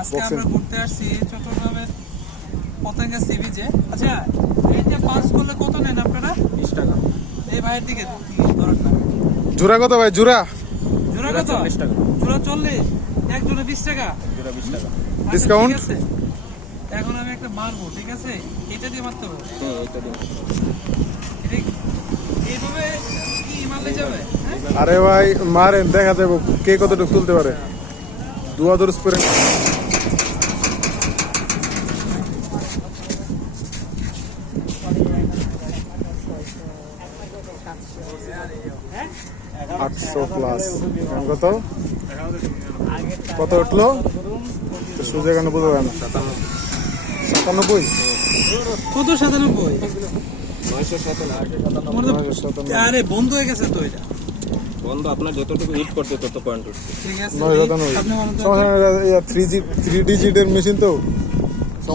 আজকে আমরা ঘুরতে আসছি চট্টগ্রামের পতেঙ্গা সি বিচে। আচ্ছা, এই যে পাস করলে কত নেন আপনারা? 20 টাকা। এই ভাইয়ের দিকে ধরেন না। জোড়া কত ভাই? জোড়া জোড়া কত? 40 টাকা। জোড়া 40, একজনে 20 টাকা। জোড়া 20 টাকা। আচ্ছা, ডিসকাউন্ট? ঠিক আছে। এখন আমি একটা মারবো, ঠিক আছে? এটা দিয়ে মারতে হবে। এটা দিন। এটা এইভাবে কি মারলে যাবে? হ্যাঁ? আরে ভাই মারেন, দেখা যাবো কে কতটুকু তুলতে পারে। দুয়াদুর স্প্রে। আটশো প্লাস কত কত উঠলো? সুজে কেন বুঝতে পারে না। 97 কত? 97? 997। আরে বন্ধ হয়ে গেছে তো এটা। বন্ধ, আপনার যতটুকু হিট করতে তত পয়েন্ট উঠছে। ঠিক আছে, 997 আপনি মারুন তো। 3 ডিজিটের মেশিন তো।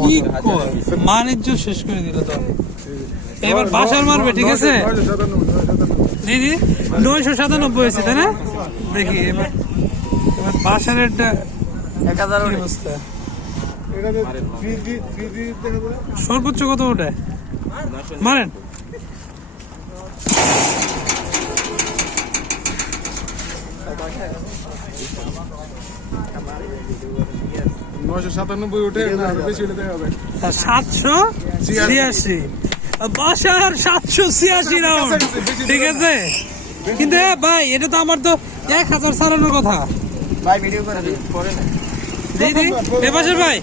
কি কর? বাণিজ্য শেষ করে দিল তো। এবার বাসার মারবে, ঠিক আছে? 997 997 হয়েছে, তাই না? দেখি এবার বাসার একটা 1000 কি অবস্থা। এটাতে 3D দেখা যায়। সর্বোচ্চ কত ওঠে? মারেন। উঠে না, আরো বেশি উঠে দেখা যায়। 786 বাসার 786 রাউন্ড, ঠিক আছে? কিন্তু ভাই এটা তো আমার তো 1000 চালানোর কথা। ভাই ভিডিও করে দিন পরে না। দিদি এ বাসার ভাই